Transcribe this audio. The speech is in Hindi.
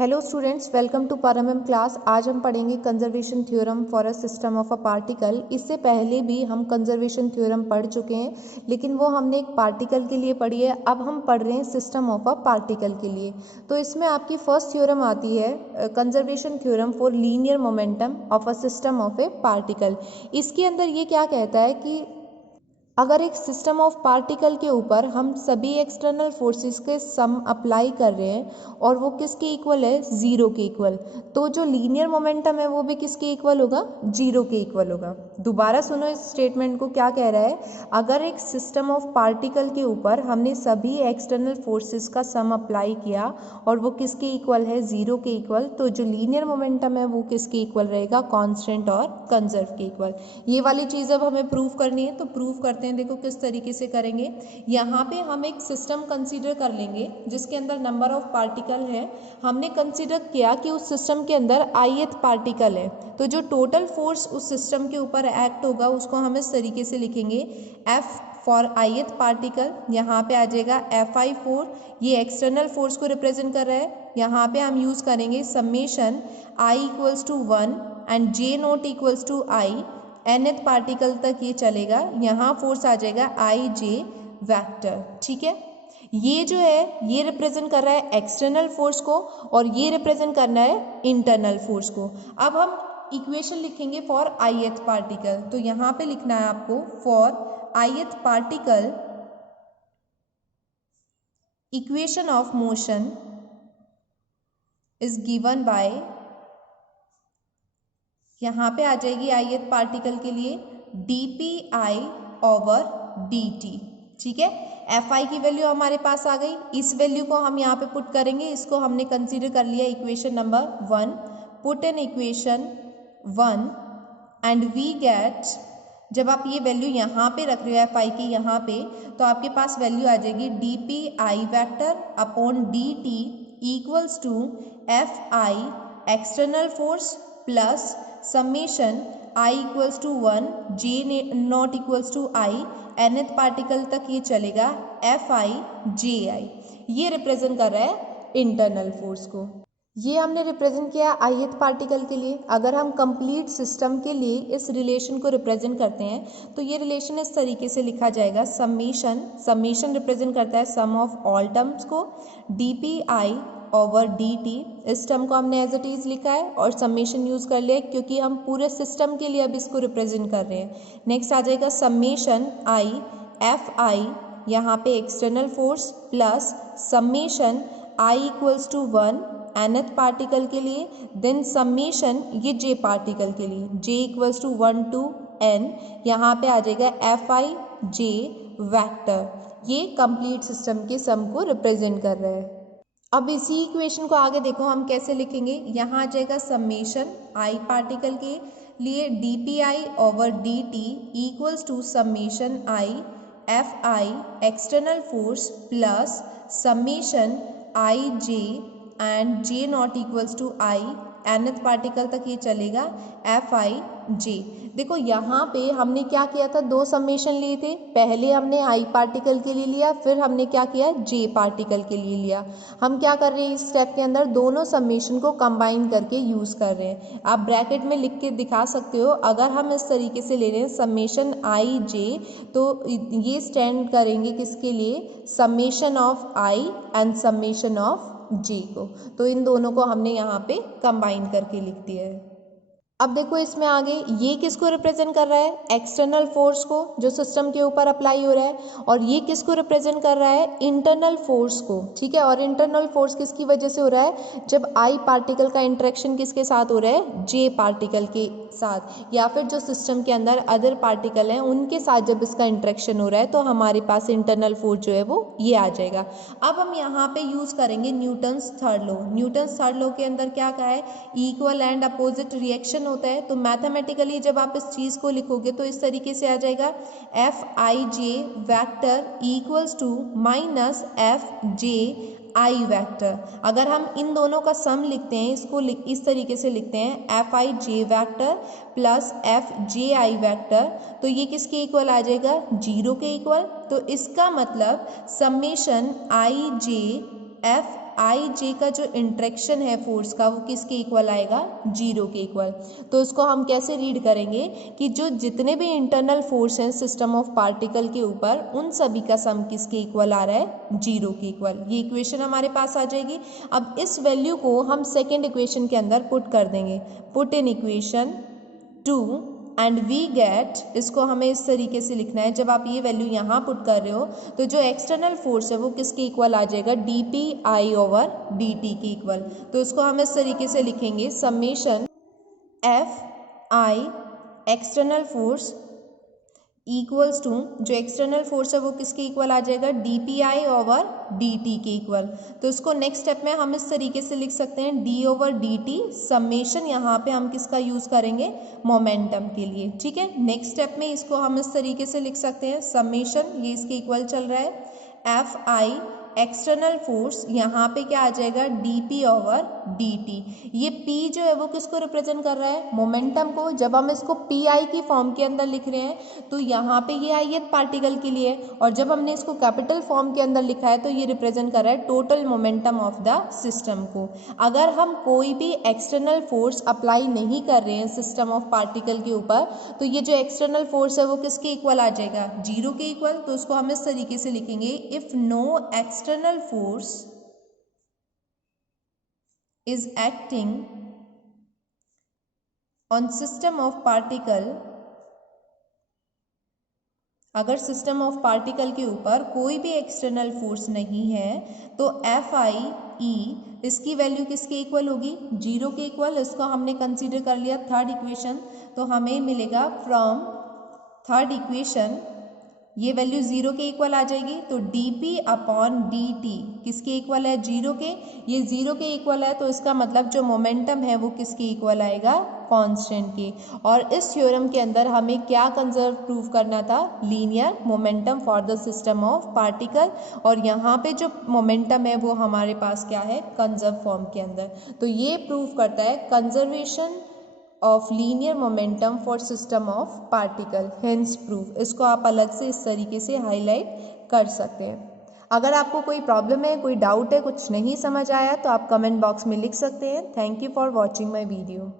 हेलो स्टूडेंट्स, वेलकम टू परमम क्लास। आज हम पढ़ेंगे conservation theorem for a system of a particle. इससे पहले भी हम कंजर्वेशन थ्योरम पढ़ चुके हैं, लेकिन वो हमने एक पार्टिकल के लिए पढ़ी है। अब हम पढ़ रहे हैं सिस्टम ऑफ अ पार्टिकल के लिए। तो इसमें आपकी फर्स्ट थ्योरम आती है conservation theorem for linear momentum of a system of A particle. इसके अंदर ये क्या कहता है कि अगर एक सिस्टम ऑफ पार्टिकल के ऊपर हम सभी एक्सटर्नल फोर्सेस के सम अप्लाई कर रहे हैं और वो किसके इक्वल है, जीरो के इक्वल, तो जो लीनियर मोमेंटम है वो भी किसके इक्वल होगा, जीरो के इक्वल होगा। दोबारा सुनो इस स्टेटमेंट को, क्या कह रहा है, अगर एक सिस्टम ऑफ पार्टिकल के ऊपर हमने सभी एक्सटर्नल फोर्सेस का सम अप्लाई किया और वो किसके इक्वल है, जीरो के इक्वल, तो जो लीनियर मोमेंटम है वो किसके इक्वल रहेगा, कांस्टेंट और कंजर्व के इक्वल। ये वाली चीज़ अब हमें प्रूव करनी है, तो प्रूव करते हैं। देखो किस तरीके से करेंगे। यहाँ पे हम एक सिस्टम कंसीडर कर लेंगे जिसके अंदर नंबर ऑफ पार्टिकल है। हमने कंसीडर किया कि उस सिस्टम के अंदर ith पार्टिकल है, तो जो टोटल फोर्स उस सिस्टम के ऊपर एक्ट होगा उसको हम इस तरीके से लिखेंगे, F फॉर ith पार्टिकल। यहाँ पे आ जाएगा Fi4, ये एक्सटर्नल फोर्स को रिप्रेजेंट कर रहा है। यहाँ पे हम यूज करेंगे summation I equals to 1 and J not equals to I, nth particle तक ये चलेगा। यहाँ फोर्स आ जाएगा आई जे वैक्टर। ठीक है, ये जो है ये रिप्रेजेंट कर रहा है एक्सटर्नल फोर्स को और ये रिप्रेजेंट करना है इंटरनल फोर्स को। अब हम इक्वेशन लिखेंगे फॉर ith पार्टिकल, तो यहाँ पे लिखना है आपको for ith particle equation of motion is given by, यहाँ पे आ जाएगी ith पार्टिकल के लिए dpi ओवर dt। ठीक है, fi की वैल्यू हमारे पास आ गई, इस वैल्यू को हम यहाँ पे पुट करेंगे। इसको हमने कंसीडर कर लिया equation number 1, put in equation 1 and we get, जब आप ये वैल्यू यहाँ पे रख रहे हो fi की यहाँ पे, तो आपके पास वैल्यू आ जाएगी dpi vector upon dt equals to fi external force plus summation I equals to 1 J not equals to I, nth particle तक ये चलेगा Fi Ji। ये रिप्रेजेंट कर रहा है इंटरनल फोर्स को। ये हमने रिप्रेजेंट किया ith पार्टिकल के लिए। अगर हम कंप्लीट सिस्टम के लिए इस रिलेशन को रिप्रेजेंट करते हैं तो ये रिलेशन इस तरीके से लिखा जाएगा, समेशन रिप्रेजेंट करता है सम ऑफ ऑल टर्म्स को, dpi ओवर dt, इस टर्म को हमने एज इट इज लिखा है और समेशन यूज कर लिया क्योंकि हम पूरे सिस्टम के लिए अब इसको रिप्रेजेंट कर रहे हैं। नेक्स्ट आ जाएगा समेशन I fi, यहाँ पे external force plus summation I equals to 1 nth particle के लिए, देन समेशन ये j पार्टिकल के लिए j equals to 1 to n, यहाँ पे आ जाएगा fi j वैक्टर। ये कंप्लीट सिस्टम के सम को रिप्रेजेंट कर रहा है। अब इसी इक्वेशन को आगे देखो हम कैसे लिखेंगे। यहाँ आ जाएगा समेशन I पार्टिकल के लिए dpi over dt equals to summation I fi external force plus summation I j and j not equals to I, nth particle तक ये चलेगा fi j। देखो यहाँ पे हमने क्या किया था, दो समेशन लिए थे। पहले हमने I पार्टिकल के लिए लिया, फिर हमने क्या किया, J पार्टिकल के लिए लिया। हम क्या कर रहे हैं इस स्टेप के अंदर, दोनों समेशन को कंबाइन करके यूज कर रहे हैं। आप ब्रैकेट में लिख के दिखा सकते हो। अगर हम इस तरीके से ले रहे हैं समेशन I J, तो ये स्टैंड करेंगे किसके लिए, summation of I and summation of J को। तो इन दोनों को हमने यहाँ पे कंबाइन करके लिख दिया है। अब देखो इसमें आगे ये किसको रिप्रेजेंट कर रहा है, एक्सटर्नल फोर्स को जो सिस्टम के ऊपर अप्लाई हो रहा है, और ये किसको रिप्रेजेंट कर रहा है, इंटरनल फोर्स को। ठीक है, और इंटरनल फोर्स किसकी वजह से हो रहा है, जब I पार्टिकल का इंटरेक्शन किसके साथ हो रहा है, J पार्टिकल के साथ, या फिर जो सिस्टम के अंदर अदर पार्टिकल हैं उनके साथ जब इसका इंटरेक्शन हो रहा है, तो हमारे पास इंटरनल फोर्स जो है वो ये आ जाएगा। अब हम यहाँ पे यूज करेंगे Newton's third law. Newton's third law के अंदर क्या कहा है, इक्वल एंड अपोजिट रिएक्शन होता है। तो मैथमेटिकली जब आप इस चीज को लिखोगे तो इस तरीके से आ जाएगा, Fij vector equals to minus Fj I vector. अगर हम इन दोनों का सम लिखते हैं, इसको इस तरीके से लिखते हैं, Fij vector plus Fji vector, तो ये किसके इक्वल आ जाएगा, जीरो के इक्वल। तो इसका मतलब समेशन Ij F Fij का जो इंट्रैक्शन है फोर्स का वो किसके इक्वल आएगा, 0 के इक्वल। तो उसको हम कैसे रीड करेंगे कि जो जितने भी इंटरनल फोर्स हैं सिस्टम ऑफ पार्टिकल के ऊपर उन सभी का सम किसके इक्वल आ रहा है, 0 के इक्वल। ये इक्वेशन हमारे पास आ जाएगी। अब इस वैल्यू को हम सेकेंड इक्वेशन के अंदर पुट कर देंगे, put in equation 2 and we get, इसको हमें इस तरीके से लिखना है, जब आप ये वैल्यू यहाँ पुट कर रहे हो तो जो एक्सटर्नल फोर्स है वो किसके इक्वल आ जाएगा, dpi ओवर dt के इक्वल। तो इसको हम इस तरीके से लिखेंगे, summation fi external force equals to, जो एक्सटर्नल फोर्स है वो किसके इक्वल आ जाएगा, dpi ओवर dt के इक्वल। तो इसको नेक्स्ट स्टेप में हम इस तरीके से लिख सकते हैं, d ओवर dt समेशन, यहाँ पे हम किसका यूज़ करेंगे, मोमेंटम के लिए, ठीक है। नेक्स्ट स्टेप में इसको हम इस तरीके से लिख सकते हैं, समेशन, ये इसके इक्वल चल रहा है, fi एक्सटर्नल फोर्स, यहाँ पे क्या आ जाएगा, dp ओवर dt। ये p जो है वो किसको रिप्रेजेंट कर रहा है, मोमेंटम को। जब हम इसको pi की फॉर्म के अंदर लिख रहे हैं तो यहाँ पे ये ith पार्टिकल के लिए, और जब हमने इसको कैपिटल फॉर्म के अंदर लिखा है तो ये रिप्रेजेंट कर रहा है total momentum of the system को। अगर हम कोई भी एक्सटर्नल फोर्स अप्लाई नहीं कर रहे हैं सिस्टम ऑफ पार्टिकल के ऊपर तो ये जो एक्सटर्नल फोर्स है वो किसके इक्वल आ जाएगा, 0 के इक्वल। तो उसको हम इस तरीके से लिखेंगे, if no external force is acting on system of particle, अगर सिस्टम ऑफ पार्टिकल के ऊपर कोई भी एक्सटर्नल फोर्स नहीं है तो FIE इसकी वैल्यू किसके इक्वल होगी, 0 के इक्वल। इसको हमने कंसीडर कर लिया थर्ड इक्वेशन, तो हमें मिलेगा फ्रॉम थर्ड इक्वेशन ये वैल्यू 0 के इक्वल आ जाएगी। तो dp अपॉन dt किसके इक्वल है, 0 के। ये 0 के इक्वल है तो इसका मतलब जो मोमेंटम है वो किसके इक्वल आएगा, कांस्टेंट के। और इस थ्योरम के अंदर हमें क्या कंजर्व प्रूव करना था, linear momentum for the system of particle. और यहाँ पे जो मोमेंटम है वो हमारे पास क्या है, कंजर्व फॉर्म के अंदर। तो ये प्रूव करता है conservation of linear momentum for system of particle, hence proof. इसको आप अलग से इस तरीके से हाईलाइट कर सकते हैं। अगर आपको कोई प्रॉब्लम है, कोई डाउट है, कुछ नहीं समझ आया तो आप कमेंट बॉक्स में लिख सकते हैं। Thank you for watching my video.